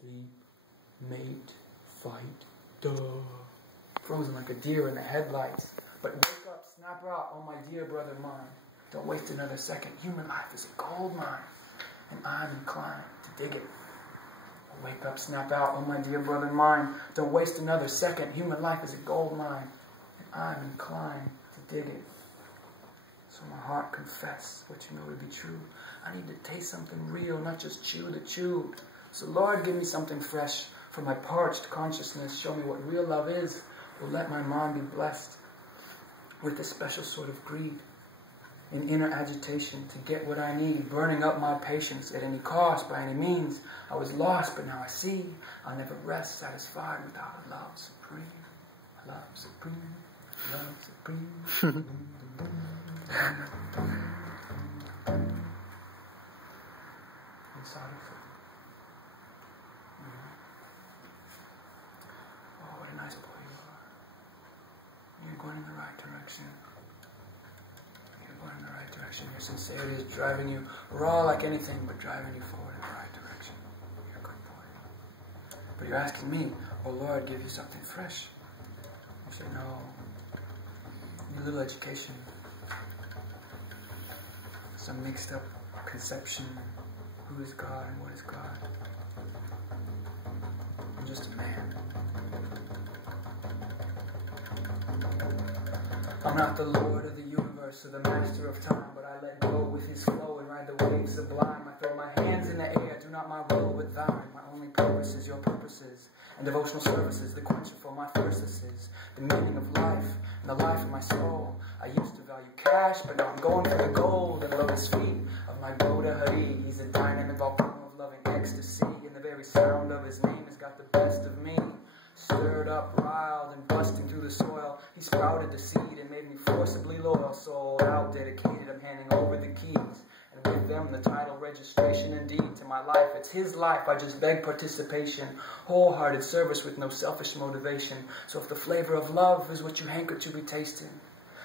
sleep, mate, fight, duh. Frozen like a deer in the headlights. But wake up, snap out, oh my dear brother mine. Don't waste another second. Human life is a gold mine, and I'm inclined to dig it. Wake up, snap out, oh my dear brother mine. Don't waste another second. Human life is a gold mine, and I'm inclined to dig it. So my heart confess what you know to be true. I need to taste something real, not just chew the chew. So Lord, give me something fresh for my parched consciousness. Show me what real love is. Will let my mind be blessed with a special sort of greed, in inner agitation to get what I need, burning up my patience at any cost, by any means. I was lost, but now I see. I'll never rest satisfied without a love supreme. Love supreme. Love supreme. Inside of it. Oh, what a nice boy you are. You're going in the right direction. Going in the right direction. Your sincerity is driving you raw like anything, but driving you forward in the right direction. You're a good boy. But you're asking me, oh Lord, give you something fresh. I say, no. You need a little education. Some mixed up conception. Who is God and what is God? I'm just a man. I'm not the Lord of the universe or the master of time, but I let go with his flow and ride the waves sublime. I throw my hands in the air, do not my will but thine. My only purpose is your purposes, and devotional services, the quencher for my thirsts, the meaning of life, and the life of my soul. I used to value cash, but now I'm going for the gold and lotus feet of my Buddha Hari. He's a dynamic volcano of loving ecstasy, and the very sound of his name has got the best of me. Stirred up, riled, and busting through the soil, he sprouted the seed and made me forcibly loyal. Sold out, dedicated, I'm handing over the keys, and with them the title, registration, and deed to my life. It's his life, I just beg participation, wholehearted service with no selfish motivation. So if the flavor of love is what you hanker to be tasting,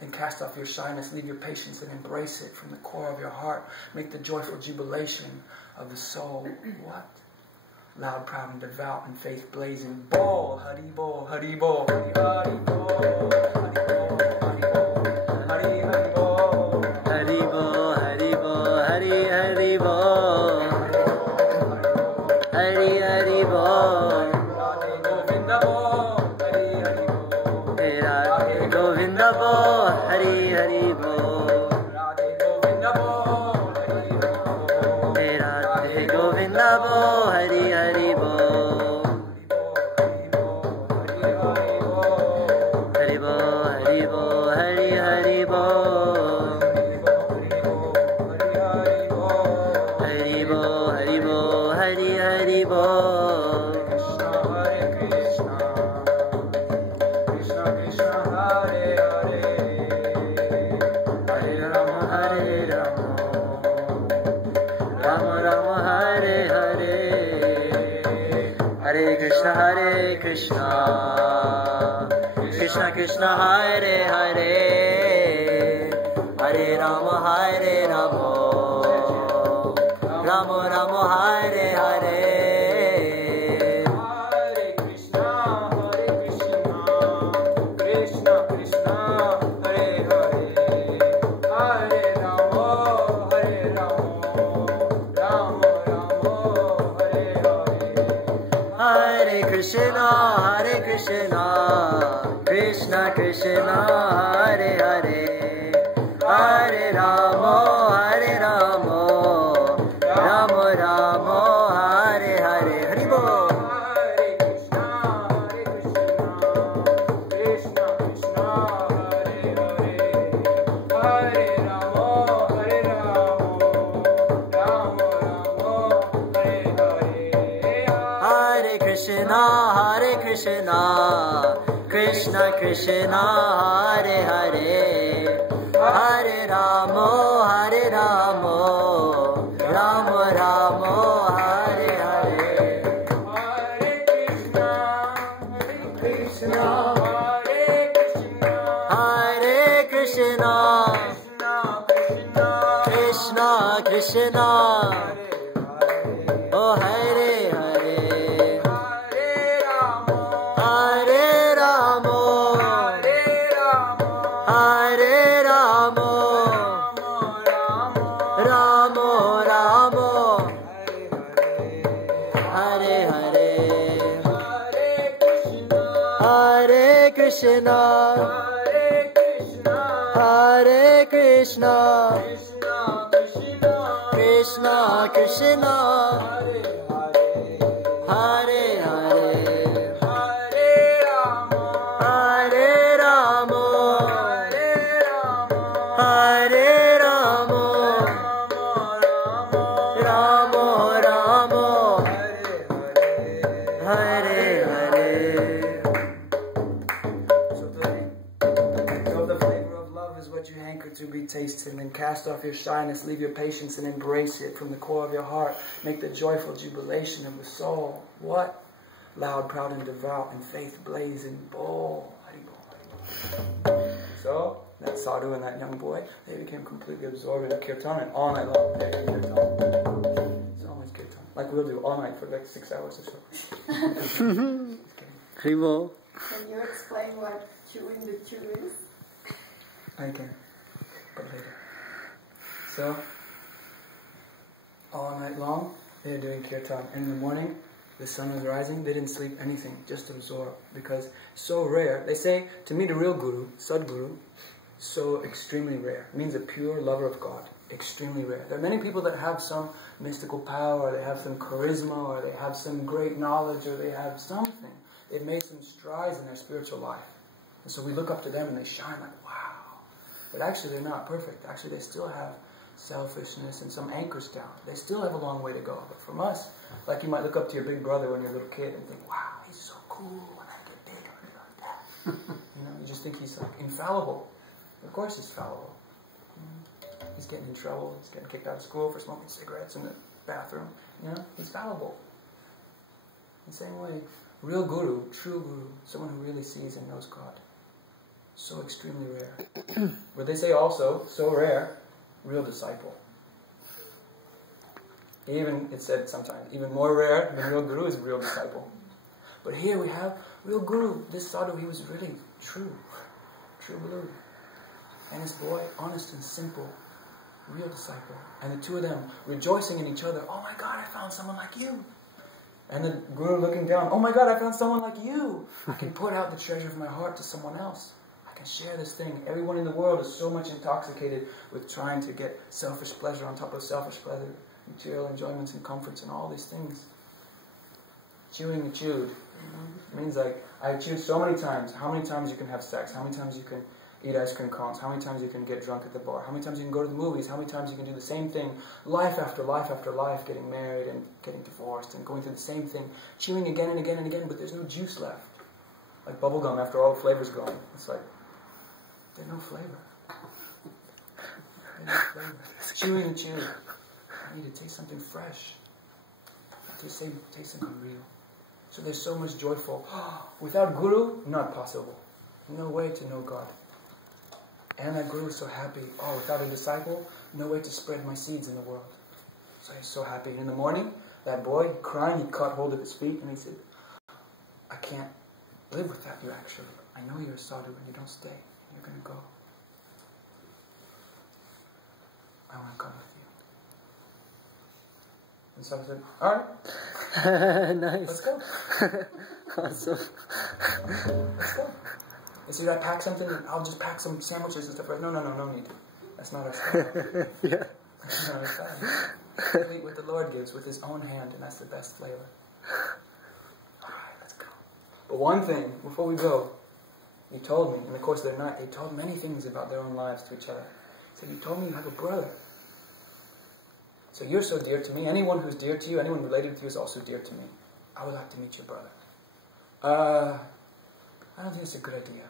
then cast off your shyness, leave your patience, and embrace it from the core of your heart. Make the joyful jubilation of the soul. What? Loud, proud, and devout, and faith blazing. Bol, Hari Bol, Hari Bol, Hari Hari Bol, Hari Bol, Hari Bol, Hari Hari Bol, Hari Bol, Hari Bol, Hari Hari Bol, Hari Hari Bol, Radhe Govinda Bol, Hari Hari Bol, Radhe Govinda Bol, Hari Hari Bol, Radhe Govinda Bol, Hari Hari Bol, Radhe Govinda Bol, Hari Hari Bol, Hari Bol, Hari Bol, Hari Hari Bol, Hari Bol, Hari Bol, Hari Hari Bol. Krishna Hare Krishna, Krishna Krishna Hare Hare, Hare Rama Hare Rama, Rama Rama Hare Hare. Hare Krishna, Krishna Krishna, Hare Hare, Hare Rama, Hare Rama, Rama Rama, Hare Hare. Hare Krishna, Krishna Krishna, Hare Hare, Hare Rama, Hare Rama, Rama Rama, Hare Hare. Hare Krishna, Krishna Krishna, Hare Hare, Hare Rama, Hare Rama, Rama Rama, Hare Hare. Hari Bol. Hare Krishna, Krishna Krishna, Hare Hare, Hare Rama, Hare Rama, Rama Rama, Hare Hare. Hare Krishna, Krishna Krishna, Hare Hare, Hare Rama, Hare Rama, Rama Rama, Hare Hare. Hare Krishna, Krishna Krishna, Krishna Krishna, oh Hare Hare. Krishna, Hare Krishna, Hare Krishna, Krishna Krishna, Krishna Krishna, Hare Hare Hare, Hare Rama, Hare Rama, Hare Rama, Hare Rama, Rama Rama, Rama Rama, Hare Hare. Hare Hare. So though the flavor of love is what you hanker to be tasted, then cast off your shyness, leave your patience, and embrace it from the core of your heart. Make the joyful jubilation of the soul. What? Loud, proud, and devout, and faith blaze and bold. So, that sadhu and that young boy, they became completely absorbed in kirtan, and all night long they did kirtan. It's always kirtan. Like we'll do all night for like 6 hours or so. Hribo. Can you explain what chewing the chew is? I can, but later. So, all night long, they're doing kirtan. And in the morning, the sun was rising, they didn't sleep anything, just absorb. Because so rare, they say, to meet a real guru, Sadguru, so extremely rare. It means a pure lover of God. Extremely rare. There are many people that have some mystical power, or they have some charisma, or they have some great knowledge, or they have something. They've made some strides in their spiritual life. And so we look up to them and they shine like, wow. But actually they're not perfect. Actually they still have selfishness and some anchors down. They still have a long way to go. But from us, like you might look up to your big brother when you're a little kid and think, wow, he's so cool. When I get big, I'm going to be like that. You just think he's like infallible. Of course he's fallible. He's getting in trouble. He's getting kicked out of school for smoking cigarettes in the bathroom. He's fallible. The same way, real guru, true guru, someone who really sees and knows God. So extremely rare. But they say also, so rare, real disciple. Even, it said sometimes, even more rare than real guru is real disciple. But here we have real guru. This sadhu, he was really true. True blue. And this boy, honest and simple, real disciple. And the two of them rejoicing in each other. Oh my God, I found someone like you. And the guru looking down. Oh my God, I found someone like you. I can put out the treasure of my heart to someone else. I can share this thing. Everyone in the world is so much intoxicated with trying to get selfish pleasure on top of selfish pleasure. Material enjoyments and comforts and all these things. Chewing the chewed. It means like, I chewed so many times. How many times you can have sex? How many times you can eat ice cream cones? How many times you can get drunk at the bar? How many times you can go to the movies? How many times you can do the same thing? Life after life after life, getting married and getting divorced and going through the same thing. Chewing again and again and again, but there's no juice left. Like bubblegum after all the flavor's gone. It's like, there's no flavor. There's no flavor. Chewing and chewing. I need to taste something fresh. Taste something real. So there's so much joyful. Without guru, not possible. No way to know God. And that guru is so happy. Oh, without a disciple, no way to spread my seeds in the world. So he's so happy. And in the morning, that boy, crying, he caught hold of his feet and he said, I can't live without you actually. I know you're a sadhu and you don't stay. You're going to go. I want to come with you. And so I said, alright. Nice. Let's go. Awesome. Let's go. And so, I pack something? I'll just pack some sandwiches and stuff. No need. That's not our style. Yeah. That's not our style. We eat what the Lord gives with His own hand, and that's the best flavor. Alright, let's go. But one thing, before we go, He told me, in the course of the night, they told many things about their own lives to each other. He said, you told me you have a brother. So you're so dear to me. Anyone who's dear to you, anyone related to you is also dear to me. I would like to meet your brother. I don't think it's a good idea.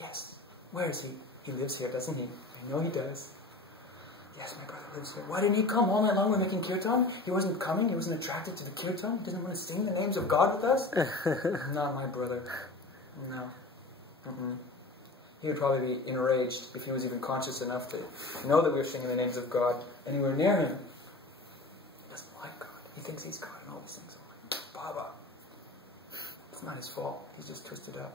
Yes. Where is he? He lives here, doesn't he? I know he does. Yes, my brother lives here. Why didn't he come all night long? We're making kirtan. He wasn't coming. He wasn't attracted to the kirtan. He didn't want to sing the names of God with us. Not my brother. No. He would probably be enraged if he was even conscious enough to know that we were singing the names of God anywhere near him. He doesn't like God. He thinks he's God and all these things. I'm like, Baba. It's not his fault. He's just twisted up.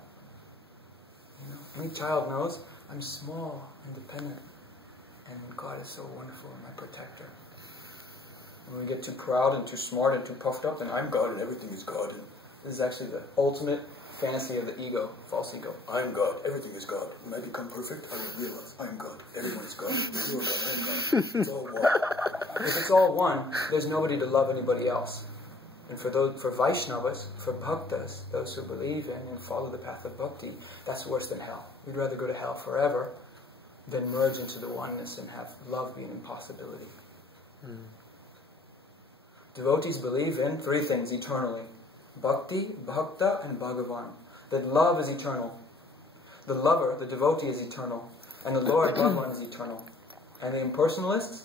Any child knows I'm small and dependent, and God is so wonderful and my protector. When we get too proud and too smart and too puffed up, then I'm God and everything is God. And this is actually the ultimate fantasy of the ego, false ego. I am God. Everything is God. When I become perfect, I will realize I am God. Everyone is God. You are God. I am God. It's all one. If it's all one, there's nobody to love anybody else. And for Vaishnavas, for Bhaktas, those who believe in and follow the path of Bhakti, that's worse than hell. We'd rather go to hell forever than merge into the oneness and have love be an impossibility. Devotees believe in three things eternally. Bhakti, Bhakta, and Bhagavan. That love is eternal. The lover, the devotee, is eternal. And the Lord, Bhagavan, is eternal. And the impersonalists,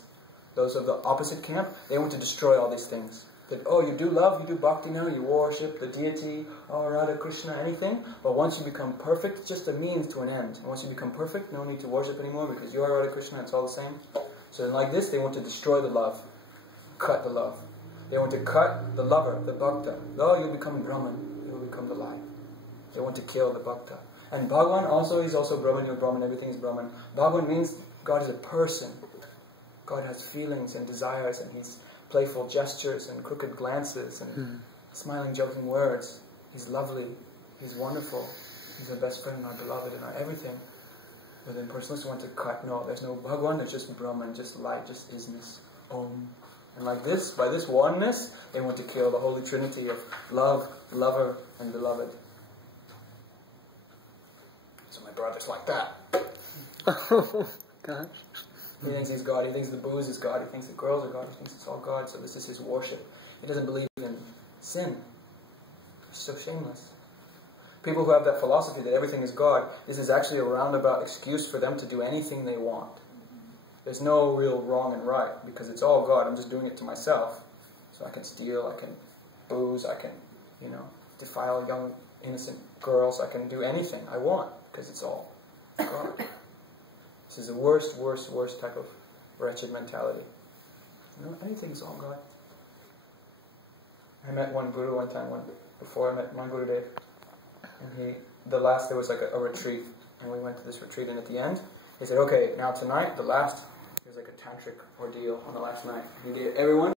those of the opposite camp, they want to destroy all these things. That, oh, you do love, you do bhakti now, you worship the deity, oh, Radha, Krishna, anything. But once you become perfect, it's just a means to an end. And once you become perfect, no need to worship anymore because you are Radha, Krishna, it's all the same. So like this, they want to destroy the love. Cut the love. They want to cut the lover, the bhakta. Oh, you'll become Brahman, you'll become the light. They want to kill the bhakta. And Bhagavan also, he's also Brahman, you're Brahman, everything is Brahman. Bhagavan means God is a person. God has feelings and desires, and he's playful gestures and crooked glances and smiling, joking words. He's lovely. He's wonderful. He's our best friend, our beloved, and our everything. But then personalists want to cut. No, there's no Bhagavan. There's just Brahman, just light, just isness. Om. And like this, by this oneness, they want to kill the Holy Trinity of love, lover, and beloved. So my brother's like that. Oh, gosh. He thinks he's God, he thinks the booze is God, he thinks the girls are God, he thinks it's all God, so this is his worship. He doesn't believe in sin. It's so shameless. People who have that philosophy that everything is God, this is actually a roundabout excuse for them to do anything they want. There's no real wrong and right, because it's all God, I'm just doing it to myself. So I can steal, I can booze, I can, defile young, innocent girls, I can do anything I want, because it's all God. This is the worst, worst, worst type of wretched mentality. Anything's all God. I met one guru one time, before I met my Gurudev. And there was like a retreat, and we went to this retreat, and at the end, he said, okay, now tonight, there's like a tantric ordeal on the last night. He did everyone